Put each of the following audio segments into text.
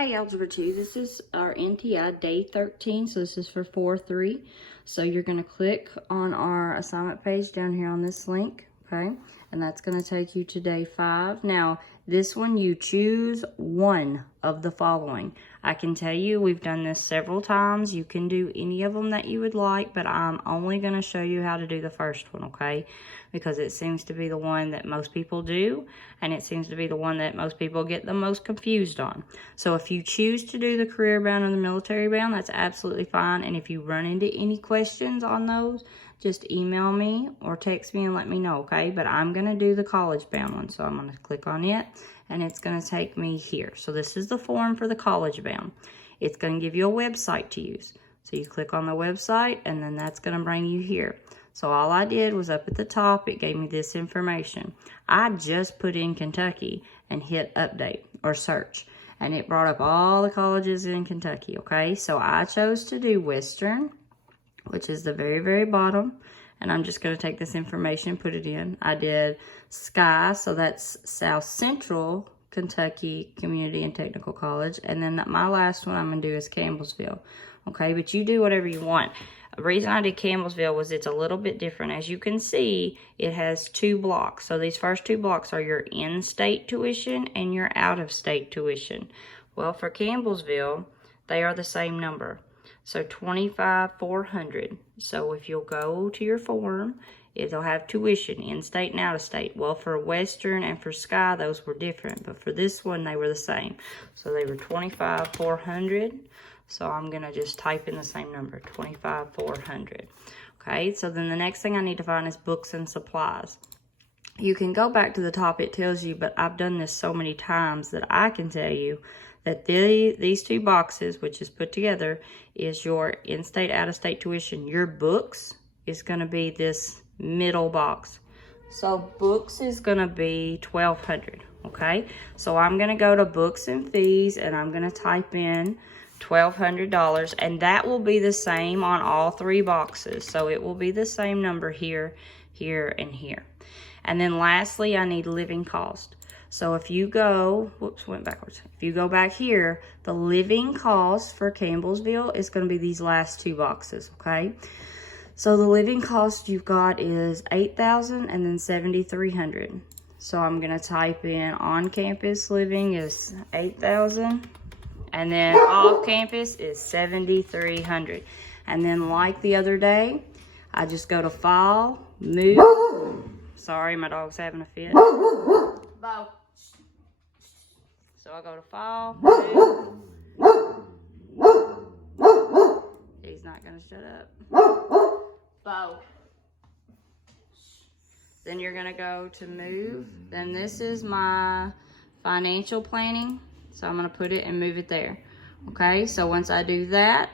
Hey, Algebra 2, this is our NTI day 13, so this is for 4-3. So you're going to click on our assignment page down here on this link, okay? And that's going to take you to day 5. Now, this one you choose one of the following. I can tell you we've done this several times. You can do any of them that you would like, but I'm only going to show you how to do the first one, okay? Because it seems to be the one that most people do, and it seems to be the one that most people get the most confused on. So if you choose to do the career bound and the military bound, that's absolutely fine. And if you run into any questions on those, just email me or text me and let me know, okay? But I'm going to do the college bound one, so I'm going to click on it, and it's going to take me here. So this is the form for the college bound. It's going to give you a website to use. So you click on the website, and then that's going to bring you here. So all I did was up at the top, it gave me this information. I just put in Kentucky and hit update or search, and it brought up all the colleges in Kentucky, okay? So I chose to do Western, which is the very, very bottom, and I'm just going to take this information, put it in. I did Sky, so that's South Central Kentucky Community and Technical College, and then my last one I'm going to do is Campbellsville, okay? But you do whatever you want. The reason I did Campbellsville was it's a little bit different. As you can see, it has 2 blocks. So these first 2 blocks are your in-state tuition and your out-of-state tuition. Well, for Campbellsville, they are the same number. So $25,400. So if you'll go to your form, it'll have tuition, in-state and out-of-state. Well, for Western and for Sky, those were different. But for this one, they were the same. So they were $25,400. So I'm going to just type in the same number, $25,400. Okay, so then the next thing I need to find is books and supplies. You can go back to the top, it tells you, but I've done this so many times that I can tell you that these 2 boxes, which is put together, is your in-state, out-of-state tuition. Your books is going to be this middle box. So books is going to be $1,200, okay? So I'm going to go to books and fees, and I'm going to type in $1,200, and that will be the same on all 3 boxes. So it will be the same number here, here, and here. And then lastly, I need living cost. So if you go, whoops, went backwards. If you go back here, the living cost for Campbellsville is going to be these last 2 boxes, okay? So the living cost you've got is $8,000 and then $7,300. So I'm going to type in on-campus living is $8,000. And then off campus is $7,300. And then like the other day, I just go to File, Move. Sorry, my dog's having a fit. Bo. So I go to File, Move. He's not going to shut up. Bo. Then you're going to go to Move. Then this is my financial planning. So I'm going to put it and move it there. Okay, so once I do that,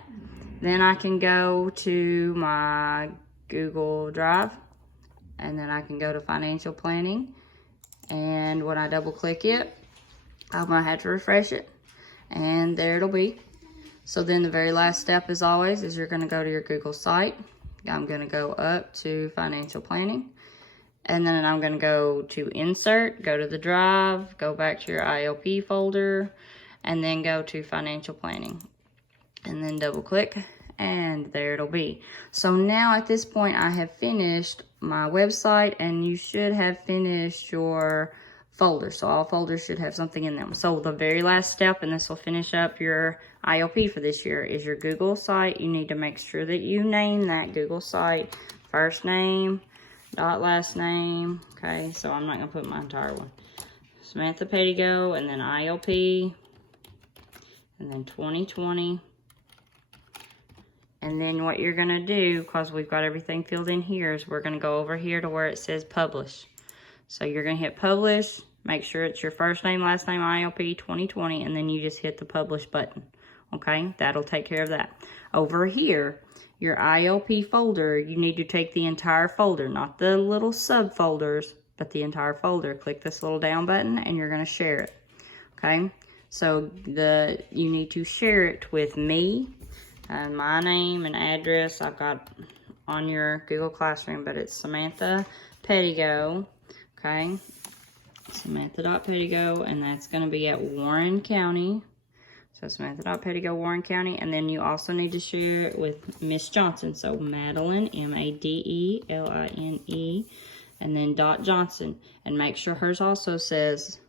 then I can go to my Google Drive. And then I can go to financial planning. And when I double click it, I'm going to have to refresh it. And there it'll be. So then the very last step, as always, is you're going to go to your Google site. I'm going to go up to financial planning. And then I'm going to go to Insert, go to the Drive, go back to your ILP folder, and then go to Financial Planning. And then double click, and there it'll be. So now at this point, I have finished my website, and you should have finished your folder. So all folders should have something in them. So the very last step, and this will finish up your ILP for this year, is your Google site. You need to make sure that you name that Google site, first name, dot last name. Okay, so I'm not going to put my entire one. Samantha Pettigo, and then ILP, and then 2020. And then what you're going to do, because we've got everything filled in here, is we're going to go over here to where it says publish. So you're going to hit publish, make sure it's your first name, last name, ILP 2020, and then you just hit the publish button. Okay, that'll take care of that. Over here, your ILP folder, you need to take the entire folder, not the little subfolders, but the entire folder. Click this little down button, and you're going to share it. Okay, so you need to share it with me, and my name and address I've got on your Google Classroom, but it's Samantha Pettigo. Okay, Samantha.Pettigo, and that's going to be at Warren County So Samantha Pettigo, Warren County. And then you also need to share it with Miss Johnson. So Madeline, Madeline, and then Johnson. And make sure hers also says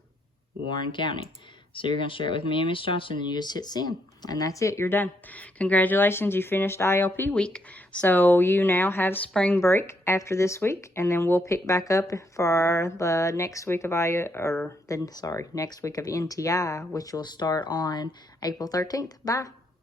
Warren County. So you're going to share it with me and Miss Johnson, and you just hit send. And that's it. You're done. Congratulations. You finished ILP week. So you now have spring break after this week. And then we'll pick back up for the next week of next week of NTI, which will start on April 13th. Bye.